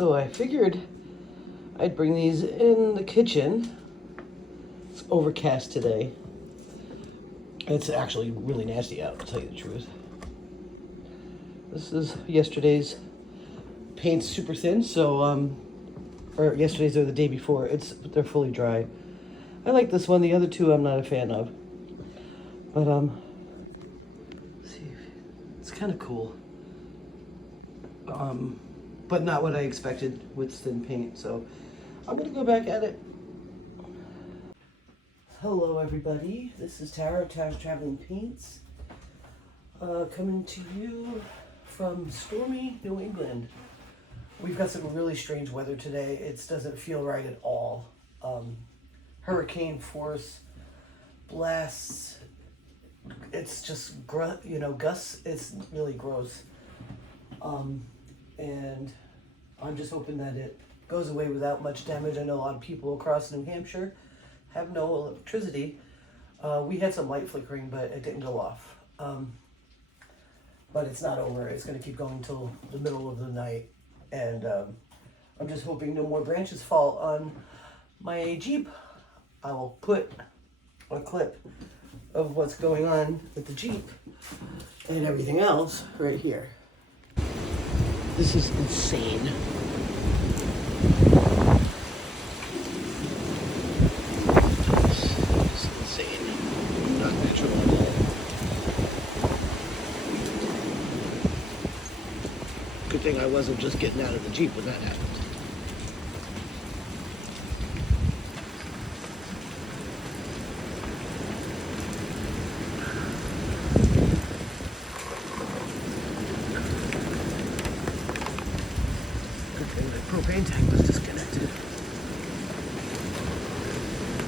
So I figured I'd bring these in the kitchen. It's overcast today. It's actually really nasty out, to tell you the truth. This is yesterday's paint's super thin, so or yesterday's or the day before. They're fully dry. I like this one. The other two I'm not a fan of. But see, it's kind of cool. But not what I expected with thin paint. So I'm gonna go back at it. Hello, everybody. This is Tara of Tara's Traveling Paints, coming to you from stormy New England. We've got some really strange weather today. It doesn't feel right at all. Hurricane force, blasts. It's just gusts. It's really gross. And I'm just hoping that it goes away without much damage. I know a lot of people across New Hampshire have no electricity. We had some light flickering, but it didn't go off. But it's not over. It's going to keep going until the middle of the night. And I'm just hoping no more branches fall on my Jeep. I will put a clip of what's going on with the Jeep and everything else right here. This is insane. This is insane. Not natural at all. Good thing I wasn't just getting out of the Jeep when that happened. Propane tank was disconnected.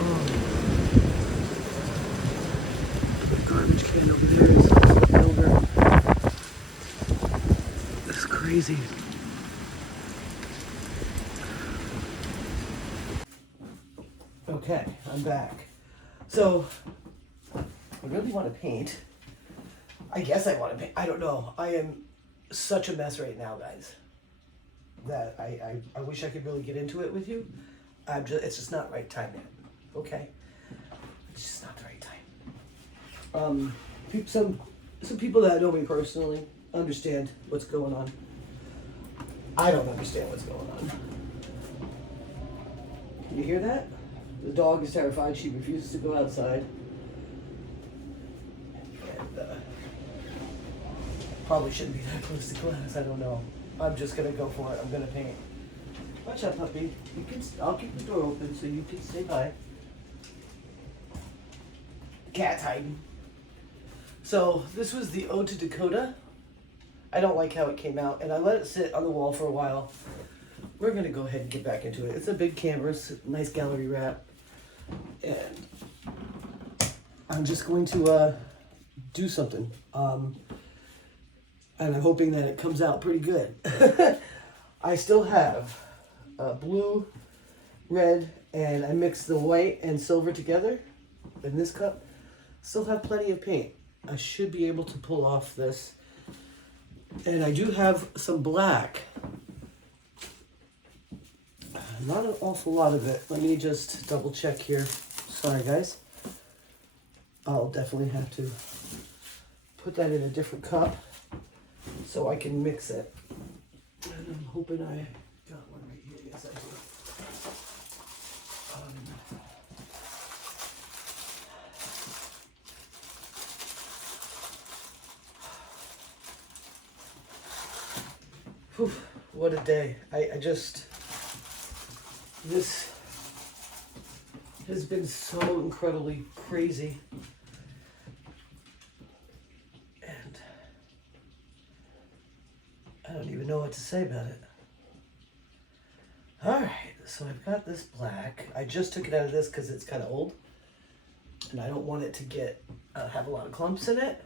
Oh. The garbage can over there is flipping over. That's crazy. Okay, I'm back. So, I really want to paint. I guess I want to paint. I don't know. I am such a mess right now, guys, that I wish I could really get into it with you. It's just not the right time yet. Okay? It's just not the right time. Some people that know me personally understand what's going on. I don't understand what's going on. Can you hear that? The dog is terrified. She refuses to go outside. And probably shouldn't be that close to glass. I don't know. I'm just gonna go for it. I'm gonna paint. Watch out, puppy. I'll keep the door open so you can say bye. Cat's hiding. So this was the Ode to Dakota. I don't like how it came out, and I let it sit on the wall for a while. We're gonna go ahead and get back into it. It's a big canvas, nice gallery wrap, and I'm just going to do something. And I'm hoping that it comes out pretty good. I still have blue, red, and I mixed the white and silver together in this cup. Still have plenty of paint. I should be able to pull off this. And I do have some black. Not an awful lot of it. Let me just double check here. Sorry, guys. I'll definitely have to put that in a different cup so I can mix it. And I'm hoping I got one right here. Yes, I do. Whew, what a day. This has been so incredibly crazy. And I don't even know what to say about it. Alright, so I've got this black. I just took it out of this because it's kind of old. And I don't want it to get have a lot of clumps in it.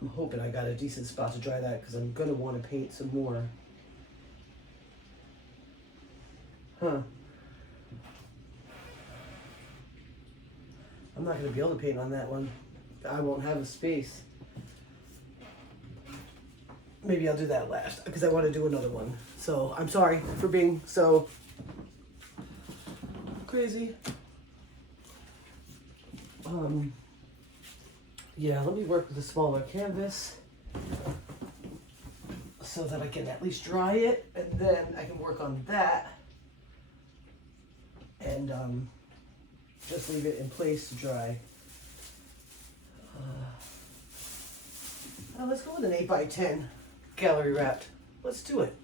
I'm hoping I got a decent spot to dry that because I'm going to want to paint some more. Huh. I'm not going to be able to paint on that one. I won't have a space. maybe I'll do that last because I want to do another one. So I'm sorry for being so crazy. Yeah, let me work with a smaller canvas so that I can at least dry it, and then I can work on that and just leave it in place to dry. Now let's go with an 8x10 gallery wrapped. Let's do it.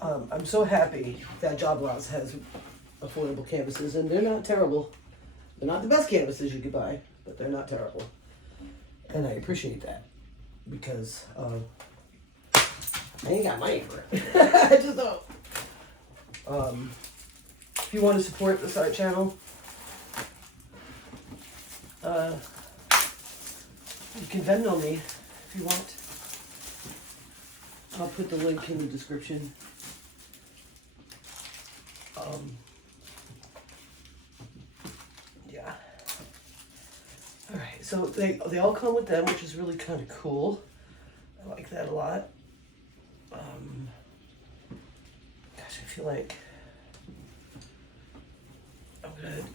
I'm so happy that Job Lots has affordable canvases, and they're not terrible. They're not the best canvases you could buy, but they're not terrible. And I appreciate that because I ain't got money for it. I just don't. If you want to support this art channel, you can Venmo me if you want. I'll put the link in the description. Yeah. All right, so they all come with them, which is really kind of cool. I like that a lot. Gosh, I feel like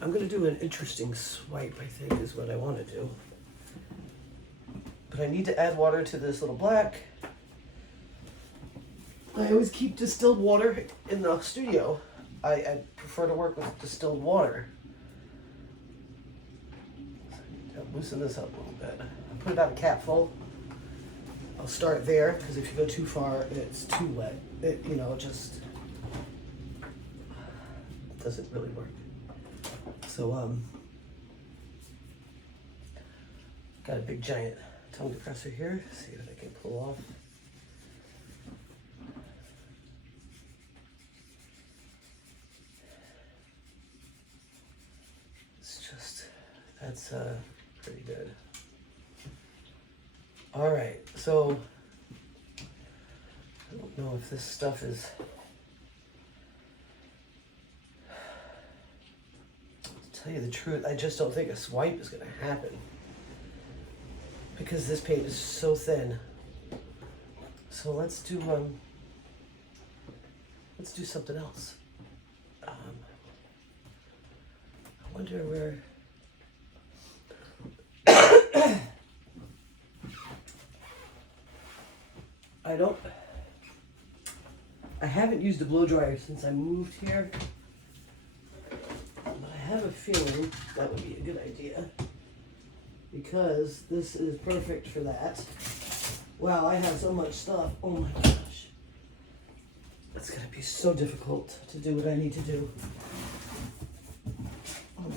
I'm gonna do an interesting swipe, I think is what I want to do. But I need to add water to this little black. I always keep distilled water in the studio. I prefer to work with distilled water. I'll loosen this up a little bit. I'll put about a cap full. I'll start there because if you go too far, it's too wet. It just doesn't really work. So got a big giant tongue depressor here. See what I can pull off. That's pretty good. All right, so I don't know if this stuff is. To tell you the truth, I just don't think a swipe is going to happen because this paint is so thin. So let's do something else. I wonder where. I haven't used a blow dryer since I moved here, but I have a feeling that would be a good idea because this is perfect for that. Wow, I have so much stuff. Oh my gosh. It's gonna be so difficult to do what I need to do. I'm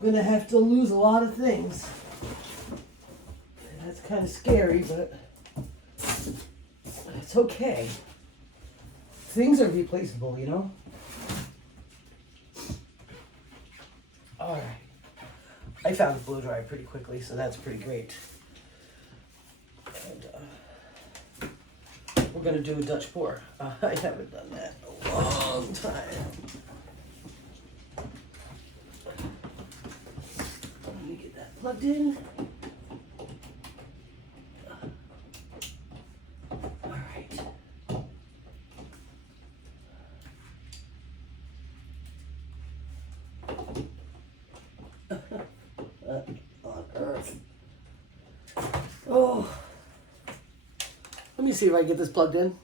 gonna have to lose a lot of things. And that's kind of scary, but it's okay. Things are replaceable, you know? All right. I found a blow dryer pretty quickly, so that's pretty great. And we're gonna do a Dutch pour. I haven't done that in a long time. Let me get that plugged in. All right. On earth. Oh. Let me see if I can get this plugged in.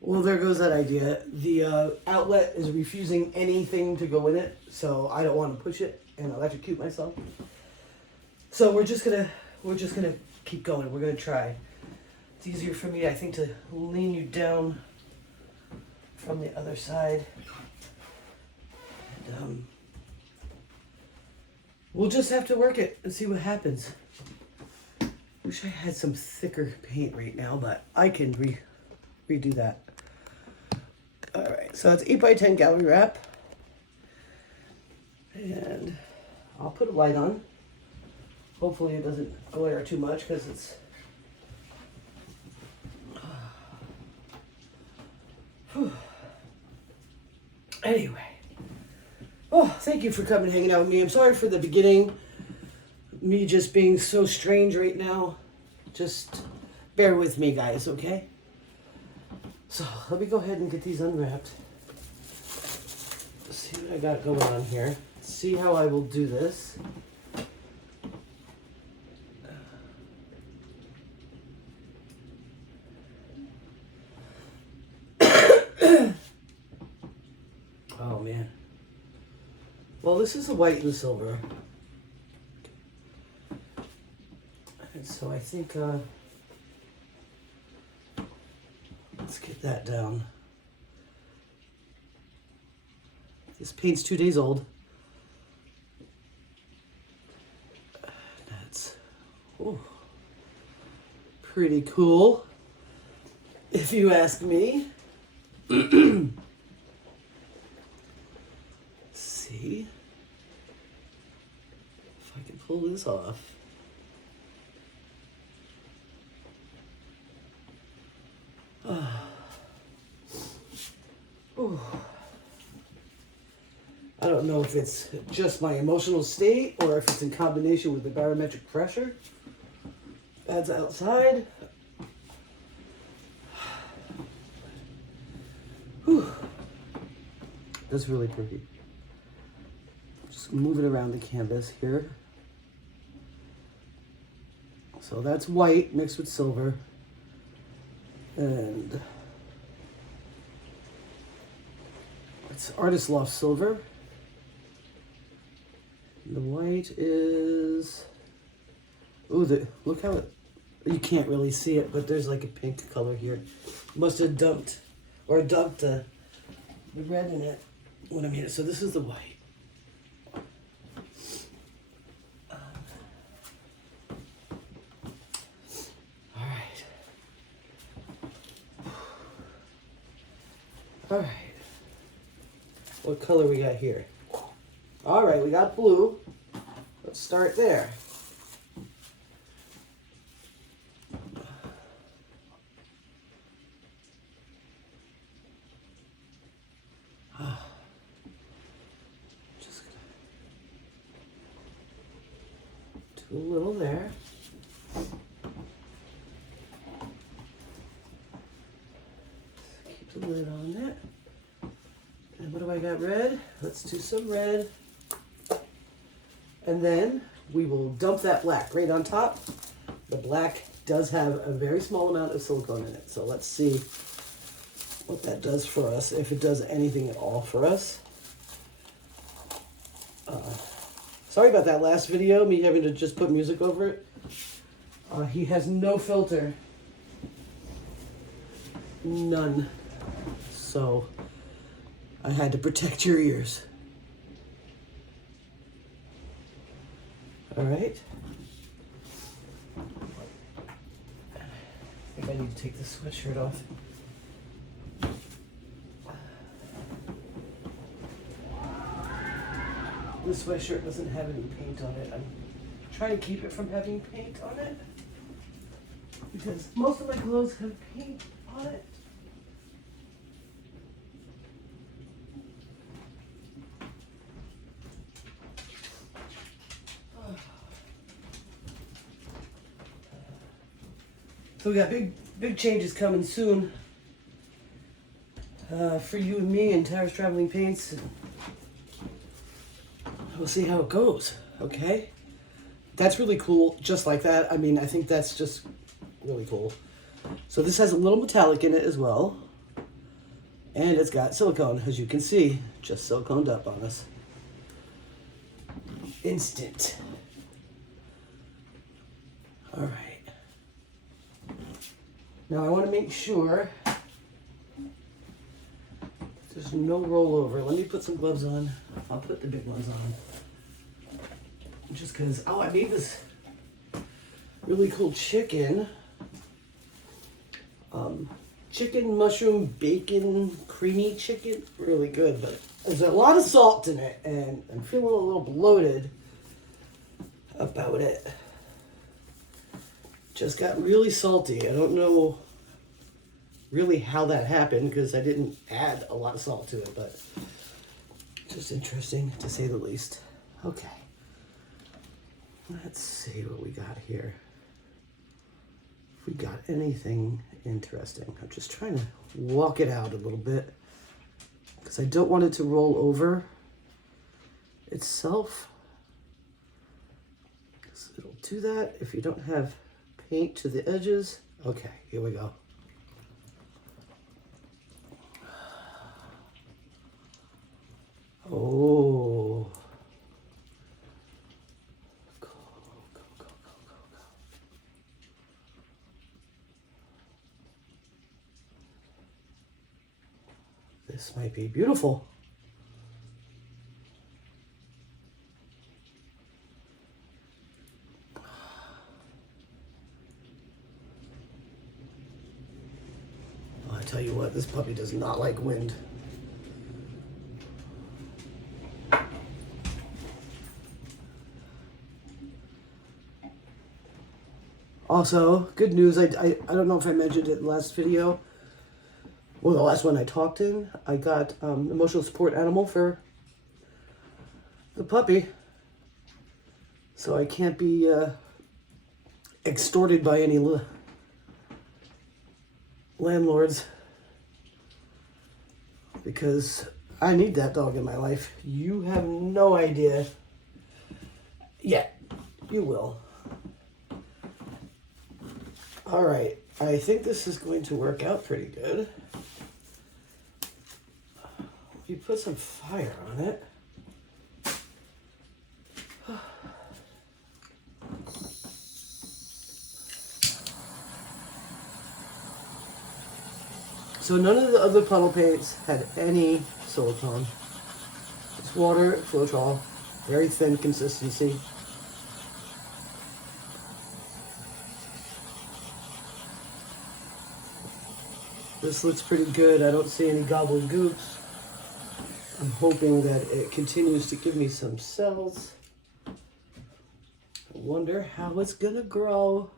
Well, there goes that idea. The outlet is refusing anything to go in it, so I don't want to push it and electrocute myself. So we're just gonna keep going. We're gonna try. It's easier for me, I think, to lean you down from the other side. And, we'll just have to work it and see what happens. Wish I had some thicker paint right now, but I can redo that. All right, so it's 8x10 gallery wrap. And I'll put a light on. Hopefully it doesn't glare too much because it's... Anyway. Oh, thank you for coming and hanging out with me. I'm sorry for the beginning. me just being so strange right now. Just bear with me, guys, okay? So let me go ahead and get these unwrapped. See what I got going on here. See how I will do this. Oh man. Well, this is the white and the silver. And so I think let's get that down. This paint's 2 days old. That's pretty cool, if you ask me. See if I can pull this off. I don't know if it's just my emotional state or if it's in combination with the barometric pressure that's outside. Whew. That's really pretty. Just move it around the canvas here. So that's white mixed with silver. And it's Artist Loft Silver. The white is, look how you can't really see it, but there's like a pink color here. Must have dumped the red in it when I made it. So this is the white. All right. What color we got here? All right, we got blue. Let's start there. Just gonna do a little there. Keep the lid on that. And what do I got? Red. Let's do some red. And then we will dump that black right on top. The black does have a very small amount of silicone in it. So let's see what that does for us, if it does anything at all for us. Sorry about that last video, me having to just put music over it. He has no filter. None. So I had to protect your ears. All right. I think I need to take this sweatshirt off. This sweatshirt doesn't have any paint on it. I'm trying to keep it from having paint on it because most of my clothes have paint on it. So we got big changes coming soon for you and me and Tara's Traveling Paints. We'll see how it goes, okay? That's really cool, just like that. I mean, I think that's just really cool. So this has a little metallic in it as well. And it's got silicone, as you can see, just siliconed up on us. Instant. All right. Now I want to make sure there's no rollover. Let me put some gloves on. I'll put the big ones on. Just because, I made this really cool chicken. Chicken, mushroom, bacon, creamy chicken. Really good, but there's a lot of salt in it, and I'm feeling a little bloated about it. Just got really salty. I don't know really how that happened because I didn't add a lot of salt to it, but just interesting to say the least. Okay. Let's see what we got here. If we got anything interesting. I'm just trying to walk it out a little bit because I don't want it to roll over itself. So it'll do that if you don't have paint to the edges. Okay, here we go. Oh. Go, go, go, go, go, go. This might be beautiful. Well, I tell you what, this puppy does not like wind. Also, good news, I don't know if I mentioned it in the last video, or the last one I talked in. I got emotional support animal for the puppy, so I can't be extorted by any landlords, because I need that dog in my life. You have no idea. Yeah, you will. All right, I think this is going to work out pretty good. If you put some fire on it. So none of the other puddle paints had any silicone. It's water, Floetrol, very thin consistency. This looks pretty good. I don't see any gobbledygooks. I'm hoping that it continues to give me some cells. I wonder how it's gonna grow.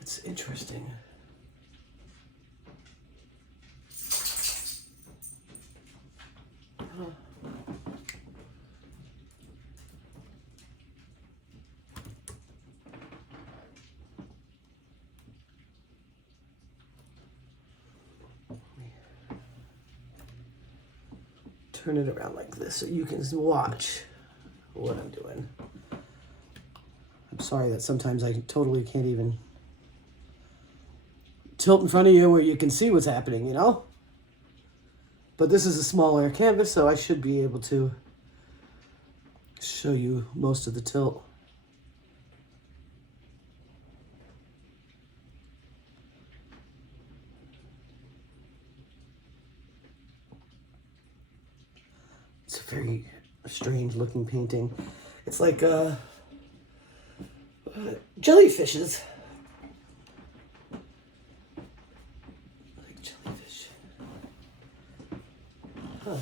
It's interesting. Huh. Turn it around like this so you can watch what I'm doing. I'm sorry that sometimes I totally can't even tilt in front of you where you can see what's happening, you know? But this is a smaller canvas, so I should be able to show you most of the tilt. It's a very strange looking painting. It's like jellyfishes. Like jellyfish. Huh.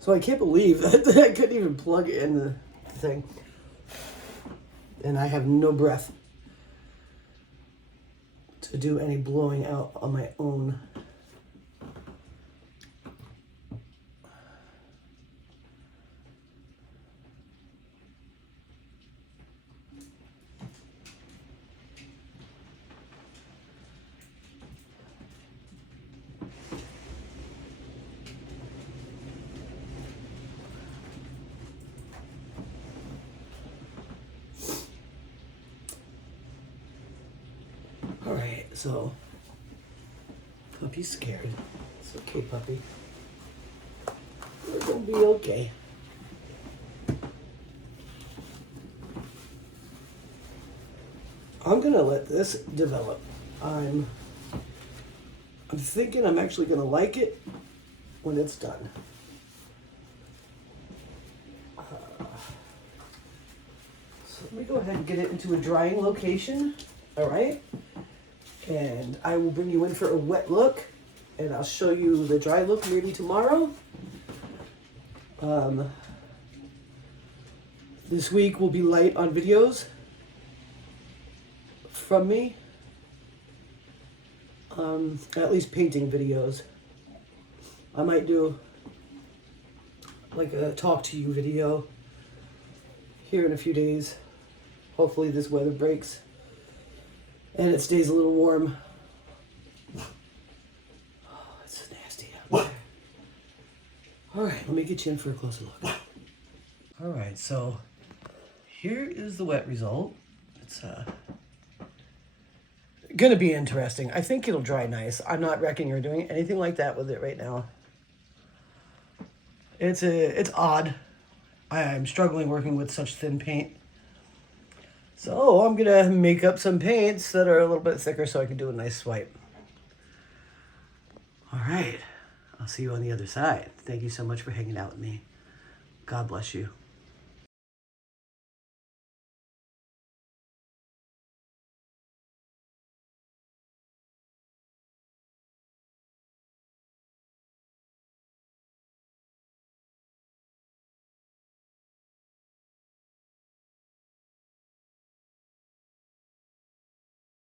So I can't believe that I couldn't even plug in the thing. And I have no breath to do any blowing out on my own. Alright, so puppy's scared. It's okay, puppy. We're gonna be okay. I'm gonna let this develop. I'm thinking I'm actually gonna like it when it's done. So let me go ahead and get it into a drying location. Alright? And I will bring you in for a wet look, and I'll show you the dry look maybe tomorrow. This week will be light on videos from me. At least painting videos. I might do like a talk to you video here in a few days. Hopefully this weather breaks and it stays a little warm. Oh, it's nasty out there. All right, let me get you in for a closer look. All right, so here is the wet result. It's gonna be interesting. I think it'll dry nice. I'm not wrecking or doing anything like that with it right now. It's odd. I'm struggling working with such thin paint. So I'm gonna make up some paints that are a little bit thicker so I can do a nice swipe. All right, I'll see you on the other side. Thank you so much for hanging out with me. God bless you.